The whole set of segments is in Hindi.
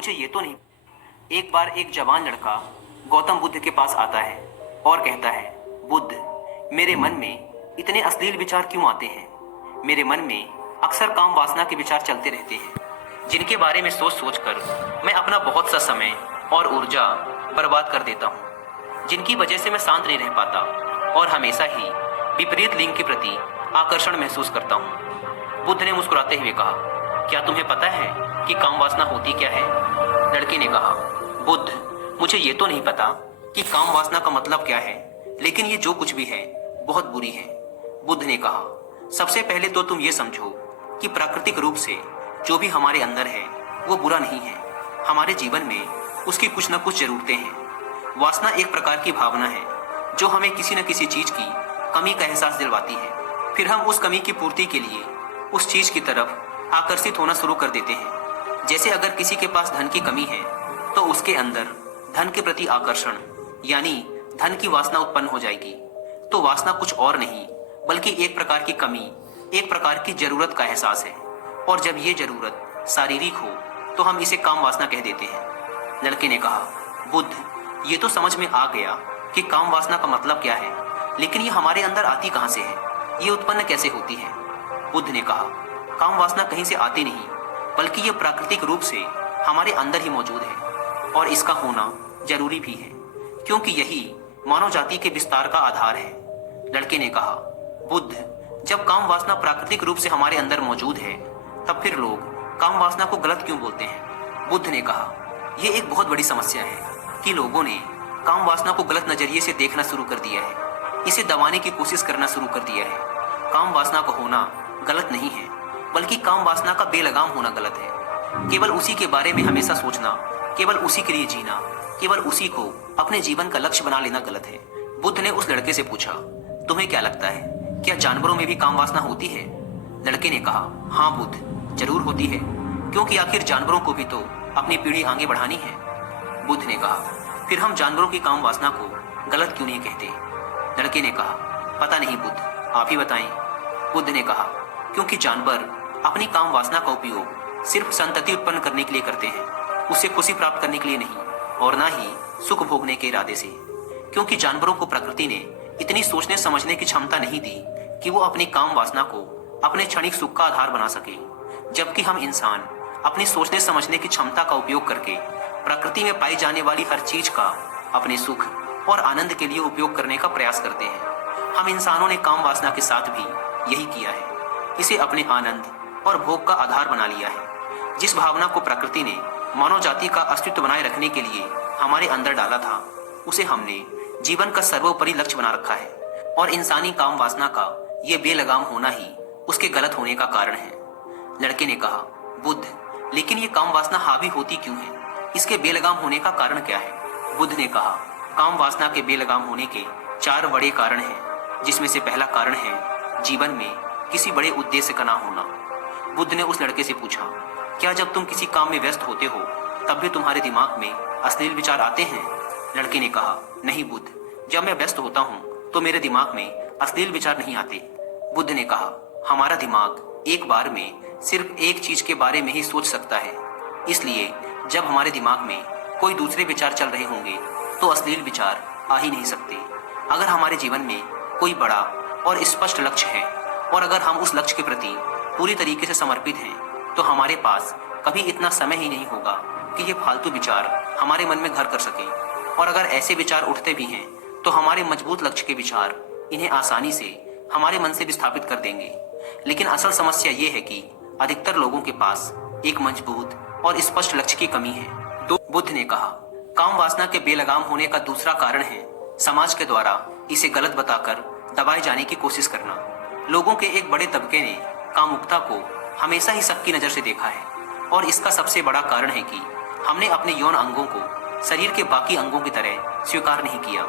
मुझे ये तो नहीं। एक बार एक जवान लड़का गौतम बुद्ध के पास आता है और कहता है, बुद्ध, मेरे मन में इतने अश्लील विचार क्यों आते हैं? मेरे मन में अक्सर काम वासना के विचार चलते रहते हैं, जिनके बारे में सोच सोच कर मैं अपना बहुत सा समय और ऊर्जा बर्बाद कर देता हूँ, जिनकी वजह से मैं शांत नहीं रह पाता और हमेशा ही विपरीत लिंग के प्रति आकर्षण महसूस करता हूँ। बुद्ध ने मुस्कुराते हुए कहा, क्या तुम्हें पता है कि काम वासना होती क्या है? लड़के ने कहा, बुद्ध, मुझे ये तो नहीं पता कि काम वासना का मतलब क्या है, लेकिन ये जो कुछ भी है बहुत बुरी है। बुद्ध ने कहा, सबसे पहले तो तुम ये समझो कि प्राकृतिक रूप से जो भी हमारे अंदर है वो बुरा नहीं है। हमारे जीवन में उसकी कुछ न कुछ जरूरतें हैं। वासना एक प्रकार की भावना है जो हमें किसी न किसी चीज की कमी का एहसास दिलवाती है। फिर हम उस कमी की पूर्ति के लिए उस चीज की तरफ आकर्षित होना शुरू कर देते हैं। जैसे अगर किसी के पास धन की कमी है तो उसके अंदर धन के प्रति आकर्षण यानी धन की वासना उत्पन्न हो जाएगी। तो वासना कुछ और नहीं बल्कि एक प्रकार की कमी, एक प्रकार की जरूरत का एहसास है। और जब ये जरूरत शारीरिक हो तो हम इसे काम वासना कह देते हैं। लड़के ने कहा, बुद्ध, ये तो समझ में आ गया कि काम वासना का मतलब क्या है, लेकिन ये हमारे अंदर आती कहां से है? ये उत्पन्न कैसे होती है? बुद्ध ने कहा, काम वासना कहीं से आती नहीं बल्कि ये प्राकृतिक रूप से हमारे अंदर ही मौजूद है और इसका होना जरूरी भी है, क्योंकि यही मानव जाति के विस्तार का आधार है। लड़के ने कहा, बुद्ध, जब काम वासना प्राकृतिक रूप से हमारे अंदर मौजूद है तब फिर लोग काम वासना को गलत क्यों बोलते हैं? बुद्ध ने कहा, यह एक बहुत बड़ी समस्या है कि लोगों ने काम वासना को गलत नजरिए से देखना शुरू कर दिया है, इसे दबाने की कोशिश करना शुरू कर दिया है। काम वासना का होना गलत नहीं है बल्कि काम वासना का बेलगाम होना गलत है। केवल उसी के बारे में हमेशा सोचना, केवल उसी के लिए जीना, केवल उसी को अपने जीवन का लक्ष्य बना लेना गलत है। बुद्ध ने उस लड़के से पूछा, तुम्हें क्या लगता है, क्या जानवरों में भी काम वासना होती है? लड़के ने कहा, हाँ बुद्ध, जरूर होती है, क्योंकि आखिर जानवरों को भी तो अपनी पीढ़ी आगे बढ़ानी है। बुद्ध ने कहा, फिर हम जानवरों की काम वासना को गलत क्यों नहीं कहते? लड़के ने कहा, पता नहीं बुद्ध, आप ही बताएं। बुद्ध ने कहा, क्योंकि जानवर अपनी काम वासना का उपयोग सिर्फ संतति उत्पन्न करने के लिए करते हैं, उससे खुशी प्राप्त करने के लिए नहीं और ना ही सुख भोगने के इरादे से। क्योंकि जानवरों को प्रकृति ने इतनी सोचने समझने की क्षमता नहीं दी कि वो अपनी काम वासना को अपने क्षणिक सुख का आधार बना सके, जबकि हम इंसान अपनी सोचने समझने की क्षमता का उपयोग करके प्रकृति में पाई जाने वाली हर चीज का अपने सुख और आनंद के लिए उपयोग करने का प्रयास करते हैं। हम इंसानों ने काम वासना के साथ भी यही किया है, इसे अपने आनंद और भोग का आधार बना लिया है। जिस भावना को प्रकृति ने मानव जाति का अस्तित्व बनाए रखने के लिए हमारे अंदर डाला था, उसे हमने जीवन का सर्वोपरि लक्ष्य बना रखा है और इंसानी काम वासना का ये बेलगाम होना ही उसके गलत होने का कारण है। लड़के ने कहा, बुद्ध, लेकिन ये काम वासना हावी होती क्यों है? इसके बेलगाम होने का कारण क्या है? बुद्ध ने कहा, काम वासना के बेलगाम होने के 4 बड़े कारण हैं, जिसमें से पहला कारण है जीवन में किसी बड़े उद्देश्य का ना होना। बुद्ध ने उस लड़के से पूछा, क्या जब तुम किसी काम में व्यस्त होते हो तब भी तुम्हारे दिमाग में अश्लील विचार आते हैं? लड़के ने कहा, नहीं बुद्ध, जब मैं व्यस्त होता हूँ तो मेरे दिमाग में अश्लील विचार नहीं आते। बुद्ध ने कहा, हमारा दिमाग एक बार में सिर्फ एक चीज के बारे में ही सोच सकता है, इसलिए जब हमारे दिमाग में कोई दूसरे विचार चल रहे होंगे तो अश्लील विचार आ ही नहीं सकते। अगर हमारे जीवन में कोई बड़ा और स्पष्ट लक्ष्य है और अगर हम उस लक्ष्य के प्रति पूरी तरीके से समर्पित हैं तो हमारे पास कभी इतना समय ही नहीं होगा कि ये फालतू विचार हमारे मन में घर कर सके। और अगर ऐसे विचार उठते भी हैं तो हमारे मजबूत लक्ष्य के विचार इन्हें आसानी से हमारे मन से विस्थापित कर देंगे। लेकिन असल समस्या ये है कि अधिकतर लोगों के पास एक मजबूत और स्पष्ट लक्ष्य की कमी है। तो बुद्ध ने कहा, काम वासना के बेलगाम होने का दूसरा कारण है समाज के द्वारा इसे गलत बताकर दबाए जाने की कोशिश करना। लोगों के एक बड़े तबके ने कामुकता को हमेशा ही शक की नजर से देखा है और इसका सबसे बड़ा कारण है कि हमने अपने यौन अंगों को शरीर के बाकी अंगों की तरह स्वीकार नहीं किया,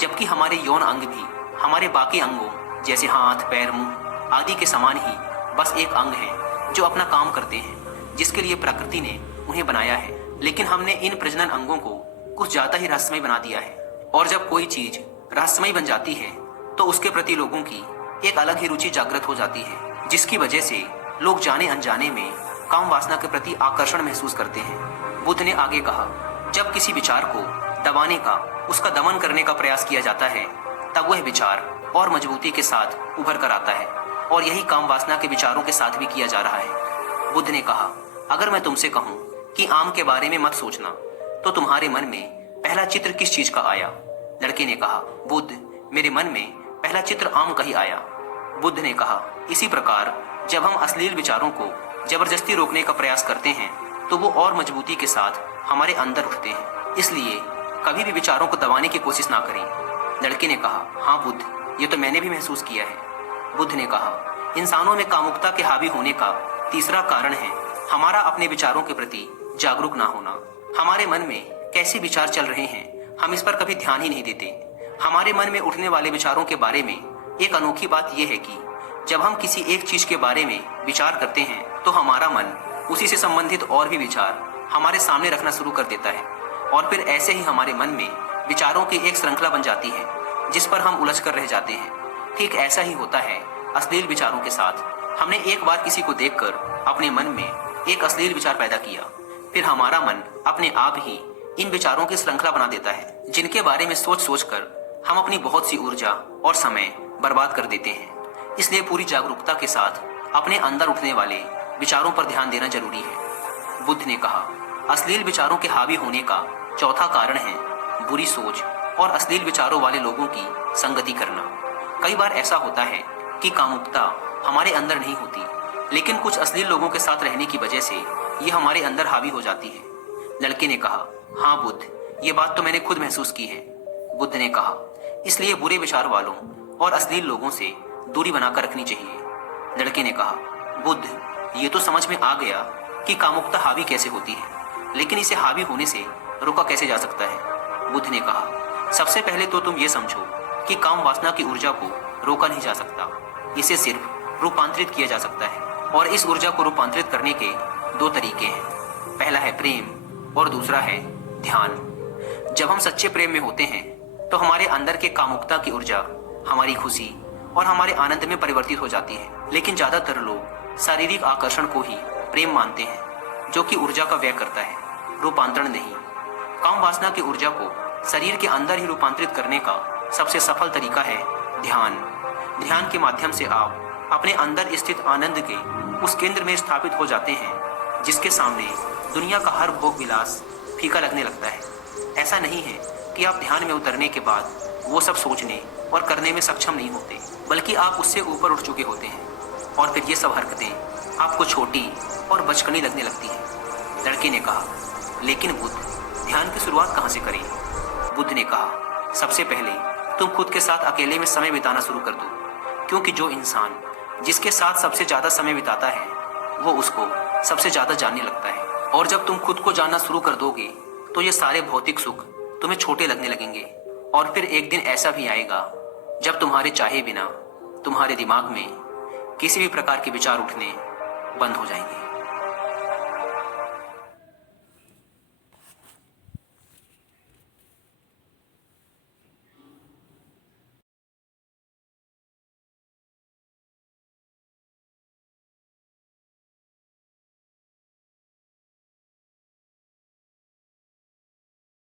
जबकि हमारे यौन अंग भी हमारे बाकी अंगों जैसे हाथ, पैर, मुंह आदि के समान ही बस एक अंग है जो अपना काम करते हैं, जिसके लिए प्रकृति ने उन्हें बनाया है। लेकिन हमने इन प्रजनन अंगों को कुछ ज्यादा ही रहस्यमय बना दिया है और जब कोई चीज रहस्यमय बन जाती है तो उसके प्रति लोगों की एक अलग ही रुचि जागृत हो जाती है, जिसकी वजह से लोग जाने अनजाने में काम वासना के प्रति आकर्षण महसूस करते हैं। बुद्ध ने आगे कहा, जब किसी विचार को दबाने का, उसका दमन करने का प्रयास किया जाता है, तब वह विचार और मजबूती के साथ उभर कर आता है, और यही काम वासना के विचारों के साथ भी किया जा रहा है। बुद्ध ने कहा, अगर मैं तुमसे कहूं कि आम के बारे में मत सोचना, तो तुम्हारे मन में पहला चित्र किस चीज का आया? लड़के ने कहा, बुद्ध, मेरे मन में पहला चित्र आम का ही आया। बुद्ध ने कहा, इसी प्रकार जब हम अश्लील विचारों को जबरदस्ती रोकने का प्रयास करते हैं, तो वो और मजबूती के साथ हमारे अंदर उठते हैं। इसलिए कभी भी विचारों को दबाने की कोशिश ना करें। लड़के ने कहा, हाँ बुद्ध, ये तो मैंने भी महसूस किया है। बुद्ध ने कहा, इंसानों में कामुकता के हावी होने का तीसरा कारण है हमारा अपने विचारों के प्रति जागरूक ना होना। हमारे मन में कैसे विचार चल रहे हैं, हम इस पर कभी ध्यान ही नहीं देते। हमारे मन में उठने वाले विचारों के बारे में एक अनोखी बात यह है कि जब हम किसी एक चीज के बारे में विचार करते हैं, तो हमारा मन उसी से संबंधित और भी विचार हमारे सामने रखना शुरू कर देता है, और फिर ऐसे ही हमारे मन में विचारों की एक श्रृंखला बन जाती है, जिस पर हम उलझ कर रह जाते हैं। ठीक ऐसा ही होता है अश्लील विचारों के साथ। हमने एक बार किसी को देखकर अपने मन में एक अश्लील विचार पैदा किया, फिर हमारा मन अपने आप ही इन विचारों की श्रृंखला बना देता है, जिनके बारे में सोच सोच कर हम अपनी बहुत सी ऊर्जा और समय बर्बाद कर देते हैं। इसलिए पूरी जागरूकता के साथ अपने अंदर उठने वाले विचारों पर ध्यान देना जरूरी है। बुद्ध ने कहा, अश्लील विचारों के हावी होने का चौथा कारण है बुरी सोच और अश्लील विचारों वाले लोगों की संगति करना। कई बार ऐसा होता है कि कामुकता हमारे अंदर नहीं होती, लेकिन कुछ अश्लील लोगों के साथ रहने की वजह से ये हमारे अंदर हावी हो जाती है। लड़के ने कहा, हाँ बुद्ध, ये बात तो मैंने खुद महसूस की है। बुद्ध ने कहा, इसलिए बुरे विचार वालों और अश्लील लोगों से दूरी बनाकर रखनी चाहिए। लड़के ने कहा, बुद्ध, ये तो समझ में आ गया कि कामुकता हावी कैसे होती है, लेकिन इसे हावी होने से रोका कैसे जा सकता है? बुद्ध ने कहा, सबसे पहले तो तुम ये समझो कि काम वासना की ऊर्जा को रोका नहीं जा सकता, इसे सिर्फ रूपांतरित किया जा सकता है। और इस ऊर्जा को रूपांतरित करने के दो तरीके हैं, पहला है प्रेम और दूसरा है ध्यान। जब हम सच्चे प्रेम में होते हैं, तो हमारे अंदर के कामुकता की ऊर्जा हमारी खुशी और हमारे आनंद में परिवर्तित हो जाती है। लेकिन ज्यादातर लोग शारीरिक आकर्षण को ही प्रेम मानते हैं, जो कि ऊर्जा का व्यय करता है, रूपांतरण नहीं। काम वासना की ऊर्जा को शरीर के अंदर ही रूपांतरित करने का सबसे सफल तरीका है ध्यान। ध्यान के माध्यम से आप अपने अंदर स्थित आनंद के उस केंद्र में स्थापित हो जाते हैं, जिसके सामने दुनिया का हर भोग विलास फीका लगने लगता है। ऐसा नहीं है कि आप ध्यान में उतरने के बाद वो सब सोचने और करने में सक्षम नहीं होते, बल्कि आप उससे ऊपर उठ चुके होते हैं, और फिर ये सब हरकतें आपको छोटी और बचकानी लगने लगती हैं। लड़के ने कहा, लेकिन बुद्ध, ध्यान की शुरुआत कहाँ से करें? बुद्ध ने कहा, सबसे पहले तुम खुद के साथ अकेले में समय बिताना शुरू कर दो, क्योंकि जो इंसान जिसके साथ सबसे ज्यादा समय बिताता है, वो उसको सबसे ज्यादा जानने लगता है। और जब तुम खुद को जानना शुरू कर दोगे, तो ये सारे भौतिक सुख तुम्हें छोटे लगने लगेंगे, और फिर एक दिन ऐसा भी आएगा जब तुम्हारे चाहे बिना तुम्हारे दिमाग में किसी भी प्रकार के विचार उठने बंद हो जाएंगे।